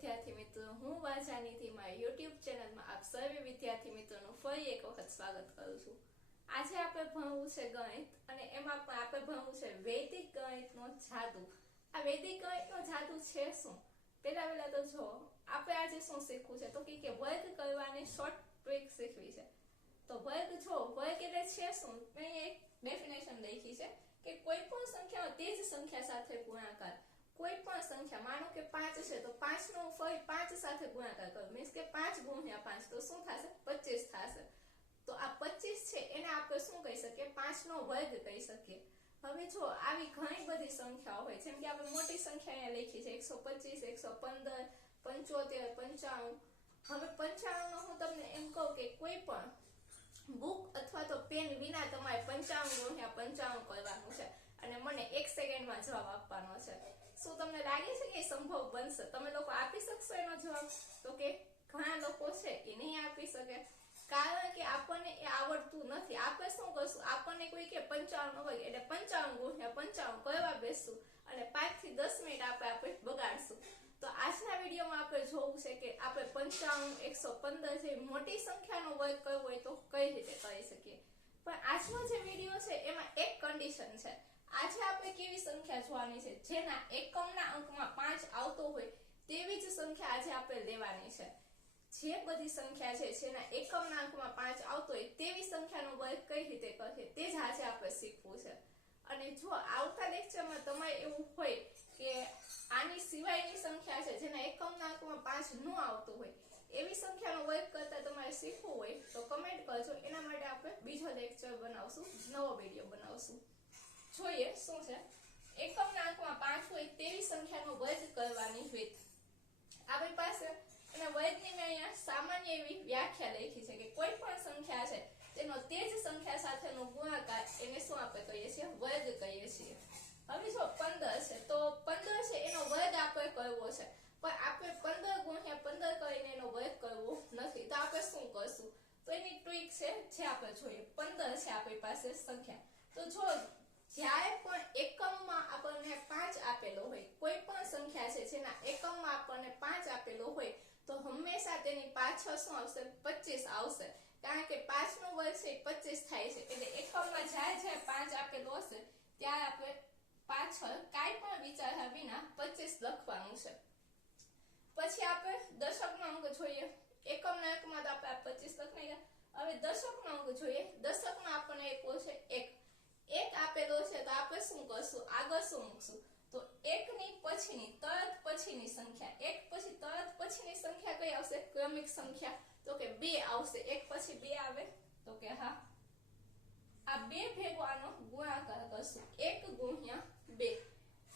વિદ્યાર્થી મિત્રો, હું વાજાનીથી મારી યુટ્યુબ ચેનલમાં આપ સર્વે વિદ્યાર્થી મિત્રોનું ફરી એક વખત સ્વાગત કરું છું. આજે આપણે ભણવું છે ગણિત અને એમાં પણ આપણે ભણવું છે વૈદિક ગણિતનો જાદુ. આ વૈદિક ગણિતનો જાદુ છે શું? પેલા પેલા તો જો, આપણે આજે શું શીખવું છે? તો કે વર્ગ કરવાની શોર્ટ ટ્રીક શીખવી છે. તો વર્ગ જો, વર્ગ એટલે છે શું? મેં એક ડેફિનેશન લખી છે કે કોઈ પણ સંખ્યામાં તે જ સંખ્યા સાથે ગુણાકાર. કોઈ પણ સંખ્યા, માનો કે પાંચ છે, તો પાંચ નો ફરી પાંચ સાથે ગુણાકાર કરો. મીન્સ કે પાંચ ગુણ્યા પાંચ, તો શું થશે? પચીસ થશે. તો આ પચીસ છે, એને આપણે શું કહી શકીએ? પાંચ નો વર્ગ કહી શકીએ. હવે જો આવી ઘણી બધી સંખ્યાઓ હોય, જેમ કે આપણે મોટી સંખ્યા અહીંયા લખી છે, એકસો પચીસ, એકસો પંદર, પંચોતેર, પંચાણું. હવે પંચાણું હું તમને એમ કહું કે કોઈ પણ બુક અથવા તો પેન વિના તમારે પંચાણું ગુણ્યા પંચાણું કરવાનું છે. અને મને એક સેકન્ડમાં જવાબ આપવાનો છે. શું તમને લાગે છે કે સંભવ બનશે? તમે લોકો આપી શકશો એનો જવાબ? તો કે ઘણા લોકો છે એ નહીં આપી શકે. કારણ કે આપણને એ આવડતું નથી. આપણે શું કરશું? આપણને કોઈ કે પંચાવન હોય, એટલે પંચાવન ગુણ્યા પંચાવન કરવા બેસશું અને પાંચથી દસ મિનિટ આપણે આપણે બગાડશું. તો આજના વિડીયોમાં આપણે જોવું છે કે આપણે પંચાવન એકસો પંદર જેવી મોટી સંખ્યાનો વર્ગ કરવો હોય તો કઈ રીતે કરી શકીએ? પણ આજનો જે વીડિયો છે એમાં એક કન્ડિશન છે. આજે આપણે કેવી સંખ્યા જોવાની છે? જેના એકમના અંકમાં પાંચ આવતો હોય તેવી જ સંખ્યા આજે આપણે લેવાની છે. જે બધી સંખ્યા છે, જેના એકમ નાંકમાં પાંચ આવતો હોય તેવી સંખ્યાનો વર્ગ કઈ રીતે કરશે તે જ આજે આપણે શીખવું છે. અને જો આવતા લેક્ચરમાં તમારે એવું હોય કે આની સિવાયની સંખ્યા છે, જેના એકમના અંકમાં પાંચ ન આવતો હોય, એવી સંખ્યાનો વર્ગ કરતા તમારે શીખવું હોય, તો કમેન્ટ કરજો. એના માટે આપણે બીજો લેક્ચર બનાવશું, નવો વીડિયો બનાવશું. જોઈએ શું છે? એકમના અંકમાં પાંચ હોય તેવી સંખ્યાનો વર્ગ કરવાની રીત. આપણી પાસે અને વર્ગની મેં અહીંયા સામાન્ય એવી વ્યાખ્યા લખી છે કે કોઈ પણ સંખ્યા છે, તેનો તે જ સંખ્યા સાથેનો ગુણાકાર એને શું આપણે કહીએ છીએ? વર્ગ કહીએ છીએ. હવે જો પંદર છે, તો પંદર છે એનો વર્ગ આપણે કરવો છે. પણ આપણે પંદર ગુણ્યા પંદર કરીને એનો વર્ગ કરવો નથી. તો આપણે શું કરશું? તો એની ટ્રીક છે, જે આપણે જોઈએ. પંદર છે આપણી પાસે સંખ્યા. તો જો જ્યારે પણ એકમમાં આપણને પાંચ આપેલો હોય, કોઈ પણ સંખ્યા છે જેના એકમમાં આપણને પાંચ આપેલો હોય, તો હંમેશા તેની પાછળ શું આવશે? પચીસ આવશે. કારણ કે પાંચ નો વર્ગ પચીસ થાય છે. એટલે એકમમાં જ્યારે જ્યારે પાંચ આપેલો હશે, ત્યારે આપણે પાછળ કાંઈ પણ વિચાર્યા વિના પચીસ લખવાનું છે. પછી આપણે દશકનો અંક જોઈએ. એકમના અંકમાં તો આપણે પચીસ લખી ગયા. હવે દશકનો અંક જોઈએ. દશકમાં આપણને એક છે એક. એક આપેલો છે તો આપણે શું કરશું? આગળ શું મૂકશું? તો એક ની પછીની, તરત પછીની સંખ્યા. એક પછી તરત પછીની સંખ્યા કઈ આવશે? ક્રમિક સંખ્યા. તો કે બે આવશે. એક પછી બે આવે? તો કે હા. આ બે ભેગો આનો ગુણાકાર કરશું. એક ગુણ્યા બે.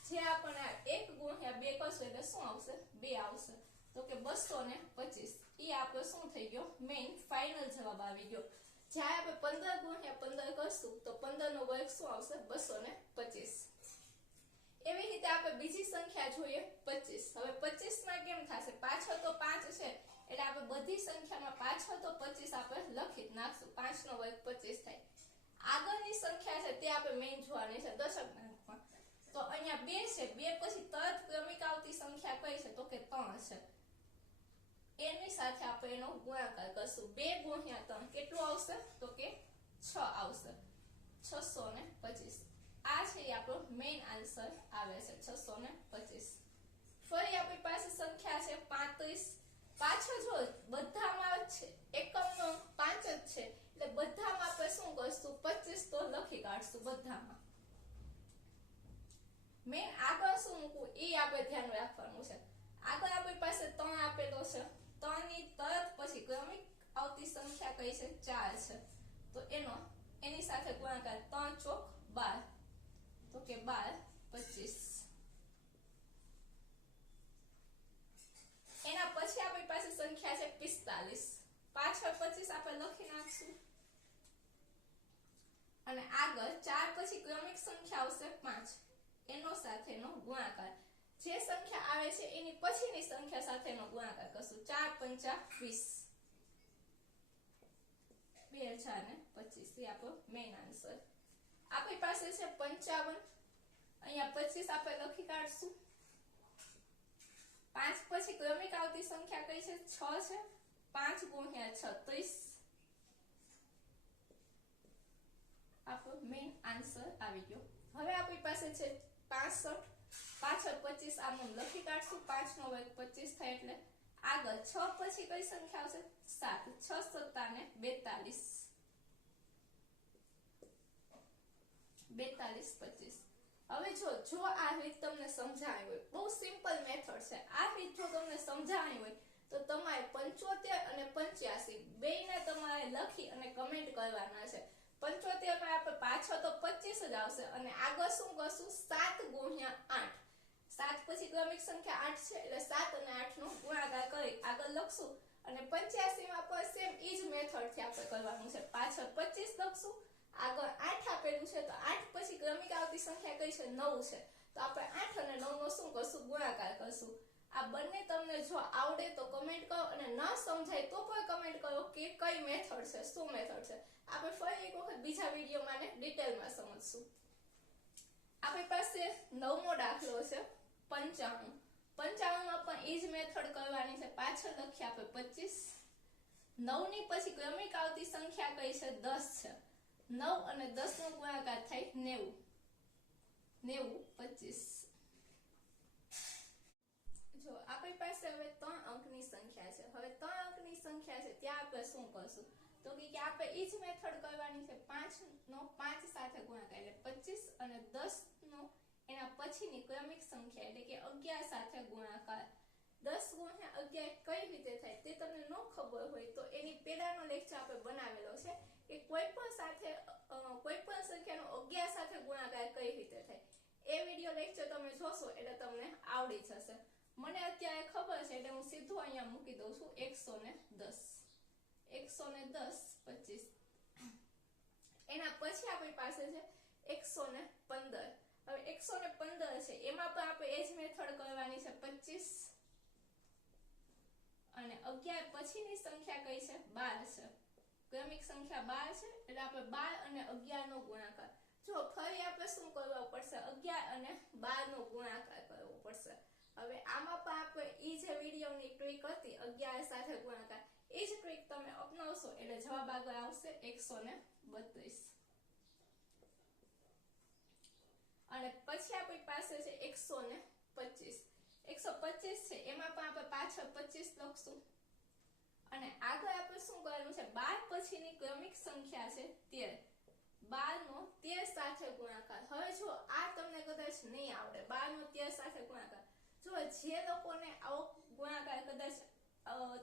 જે આપણે એક ગુણ્યા બે કરશું એટલે શું આવશે? બે આવશે. તો કે બસો ને પચીસ. એ આપણે શું થઈ ગયો? મેઇન ફાઇનલ જવાબ આવી ગયો. જ્યારે આપણે પંદર ગુણ્યા પંદર કરશું, તો પંદર નો વર્ગ શું આવશે? બસો ને પચીસ. એવી રીતે આપણે બીજી સંખ્યા જોઈએ, પચીસ. હવે પચીસમાં કેમ થશે? પાછળ તો પાંચ છે, એટલે આપણે બધી સંખ્યામાં પાછળ તો પચીસ આપણે લખી નાખશું. પાંચ નો વર્ગ પચીસ થાય. આગળની સંખ્યા છે, તે આપણે મેઇન જોવાની છે દશક અંકમાં. તો અહીંયા બે છે, બે પછી તરત ક્રમિક આવતી સંખ્યા કઈ છે? તો કે ત્રણ છે. એની સાથે આપણે એનો ગુણાકાર કરશું. બે ગુણ્યા ત્રણ કેટલું આવશે તો કે છ આવશે છસો ને પચીસ. આ છે આપણો મેઇન આન્સર આવે છે છસો ને પચીસ. ફરી આપણી પાસે સંખ્યા છે પાંત્રીસ. પાછળ જો બધામાં એકમનો પાંચ જ છે, એટલે બધામાં આપણે શું કરશું? પચીસ તો લખી કાઢશું બધામાં. મેં આગળ શું મૂકવું એ આપણે ધ્યાન રાખવાનું છે. આગળ આપણી પાસે ત્રણ આપેલો છે. ત્રણની તરત પછી ક્રમિક આવતી સંખ્યા કઈ છે? ચાર છે. તો એનો એની સાથે ગુણાકાર ત્રણ ચોક બાર. તો કે બાર પચીસ. એના પછી આપણી પાસે સંખ્યા છે પિસ્તાલીસ. પાછળ પચીસ આપણે લખી નાખશું. અને આગળ ચાર પછી ક્રમિક સંખ્યા આવશે પાંચ. એનો સાથેનો ગુણાકાર. જે સંખ્યા આવે છે એની પછીની સંખ્યા સાથેનો ગુણાકાર કરશું. ચાર પંચા વીસ. બે હજાર ને પચીસ એ આપણો આન્સર આપણી પાસે છે પંચાવન. અહીંયા પચીસ આપણે લખી કાઢશું. પાંચ પછી ક્રમિક આવતી સંખ્યા કઈ છે? છ છે. પાંચ ગુણ્યા છત્રીસ. આપણો મેઇન આન્સર આવી ગયો. હવે આપણી પાસે છે પાસઠ. પાછળ પચીસ આમ લખી કાઢશું. પાંચ નો વર્ગ પચીસ થાય એટલે આગળ છ પછી કઈ સંખ્યા આવશે? સાત. છ સત્તા ને બેતાલીસ બેતાલીસ, પચીસ. હવે જો જો આ રીત તમને સમજાવી હોય, બહુ સિમ્પલ મેથડ છે. આ રીત જો તમને સમજાવી હોય, તો તમારે પંચોતેર અને પંચ્યાસી બેયને તમારે લખી અને કમેન્ટ કરવાના છે. પંચોતેરમાં આપણે પાછળ તો પચીસ જ આવશે અને આગળ શું કરશું? સાત ગુણ્યા આઠ. સાત પછી ક્રમિક સંખ્યા આઠ છે, એટલે સાત અને આઠ નો ગુણાકાર કરી આગળ લખશું. અને પંચ્યાસી માં પણ સેમ ઈ જ મેથડથી આપણે કરવાનું છે. પાછળ પચીસ લખશું આગળ આઠ આપેલું છે, તો આઠ પછી ક્રમિક આવતી સંખ્યા કઈ છે? નવ છે. તો આપણે આઠ અને નવ નો શું કરશું? ગુણાકાર કરશું. આ બંને તમને જો આવડે તો કમેન્ટ કરો અને ન સમજાય તો પણ કમેન્ટ કરો કે કઈ મેથડ છે, શું મેથડ છે. આપણે ફરી એક વખત બીજા વિડીયોમાં ડિટેલમાં સમજશું. આપણી પાસે નવમો દાખલો છે, પંચાણું. પંચાણુંમાં પણ એ જ મેથડ કરવાની છે. પાછળ લખીએ આપણે પચીસ. નવની પછી ક્રમિક આવતી સંખ્યા કઈ છે? દસ છે. નવ અને દસ નો ગુણાકાર થાય નેવું. નેવું, પચીસ. જો, આપણી પાસે હવે ત્રણ અંકની સંખ્યા છે. હવે ત્રણ અંકની સંખ્યા છે, ત્યાં આપણે શું કરશું? તો કે આપણે એ જ મેથડ કરવાની છે, પાંચ નો પાંચ સાથે ગુણાકાર, એટલે પચીસ અને દસ નો એના પછીની ક્રમિક સંખ્યા, એટલે કે અગિયાર સાથે ગુણાકાર. દસ ગુણ્યા અગિયાર કઈ રીતે થાય તે તમને ન ખબર હોય તો એની પહેલાનો લેક્ચર આપણે બનાવેલો છે. કે કોઈ પણ સાથે કોઈ પણ સંખ્યાનો અગિયાર સાથે ગુણાકાર કઈ રીતે થાય? એ વીડિયો લેક્ચર તમે જોશો એટલે તમને આવડી જશે. મને અત્યારે ખબર છે એટલે હું સીધું અહીંયા મૂકી દઉં છું. એકસો ને દસ. એકસો ને દસ, પચીસ. એના પછી આપણી પાસે છે એકસો ને પંદર. હવે એકસો ને પંદર છે, એમાં પણ આપણે એ જ મેથડ કરવાની છે, પચીસ. અને અગિયાર પછીની સંખ્યા કઈ છે? બાર છે. ક્રમિક સંખ્યા બાર છે, એટલે આપણે બાર અને અગિયાર નો ગુણાકાર. જો ફરી આપણે શું કરવો પડશે? અગિયાર અને બાર નો ગુણાકાર કરવો પડશે. હવે આમાં પણ આપણે ઈ જે વિડીયોની ટ્રીક હતી, અગિયાર સાથે ગુણાકાર એ જ ટ્રીક તમે અપનાવશો, એટલે જવાબ આગળ આવશે એકસો ને બત્રીસ. અને પછી આપણી પાસે છે એકસો ને પચીસ એકસો પચીસ છે એમાં પણ આપણે પાછળ પચીસ લખશું અને આગળ આપણે શું કરવાનું છે? બાર પછીની ક્રમિક સંખ્યા છે તેર. બાર નો તેર સાથે ગુણાકાર. હવે જો આ તમને કદાચ નહીં આવડે બાર નો તેર સાથે ગુણાકાર. જો જે લોકોને આવો ગુણાકાર કદાચ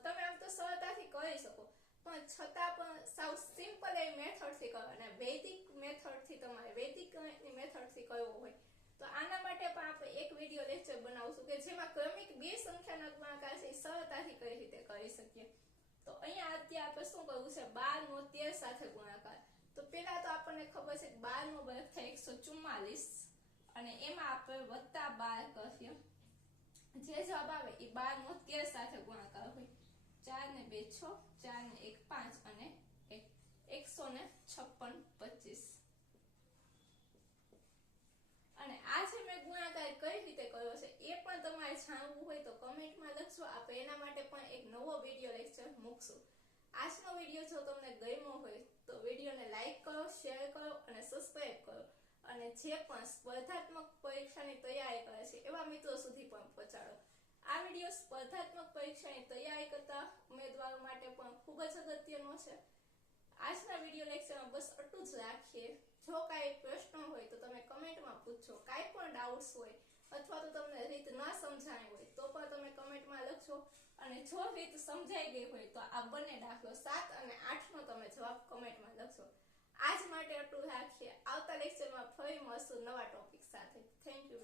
તમે આમ તો સરળતાથી કરી શકો, પણ છતાં પણ સાવ સિમ્પલ એ મેથડથી કરો અને વૈદિક મેથડથી તમારે, વૈદિક ગણિતની મેથડ કરવો હોય, તો આના માટે પણ આપણે એક વીડિયો લેક્ચર બનાવશું કે જેમાં ક્રમિક બે સંખ્યાના ગુણાકાર છે, એ સરળતાથી કઈ રીતે કરી શકીએ. તો અહીંયા આપણે શું કરવું છે? બાર નો તેર સાથે ગુણાકાર. તો પેલા તો આપણને ખબર છે બાર નો વર્ગ થાય એકસો ચુમ્માલીસ અને એમાં આપણે વત્તા બાર કહીએ જે જવાબ આવે એ બાર નો તેર સાથે ગુણાકાર હોય. ચાર ને બે છ ચાર ને એક પાંચ અને એક એકસો ને છપ્પન પચીસ અને આ જે મેં ગુણાકાર કઈ રીતે કર્યો છે એ પણ તમારે જાણવું હોય તો કમેન્ટમાં લખજો આપણે એના માટે પણ એક નવો વીડિયો લેક્ચર મૂકશું. આજનો વીડિયો જો તમને ગમ્યો હોય તો વિડીયોને લાઈક કરો શેર કરો અને સબસ્ક્રાઇબ કરો. અને જે પણ સ્પર્ધાત્મક પરીક્ષાની તૈયારી કરે છે એવા મિત્રો સુધી પણ પહોંચાડો. આ વીડિયો સ્પર્ધાત્મક પરીક્ષાની તૈયારી કરતા ઉમેદવારો માટે પણ ખૂબ જ અગત્યનો છે. આજના વીડિયો લેક્ચરમાં બસ આટલું જ રાખીએ. જો કાંઈ પ્રશ્ન હોય તો તમે કમેન્ટમાં પૂછો. કાંઈ પણ ડાઉટ્સ હોય અથવા તો તમને રીત ન સમજાણી હોય તો પણ તમે કમેન્ટમાં લખજો. અને જો રીત સમજાઈ ગઈ હોય તો આ બંને દાખલો સાત અને આઠનો તમે જવાબ કમેન્ટમાં લખશો આજ માટે આટલું રાખીએ આવતા લેક્ચરમાં ફરી મળશું નવા ટોપિક સાથે. Thank you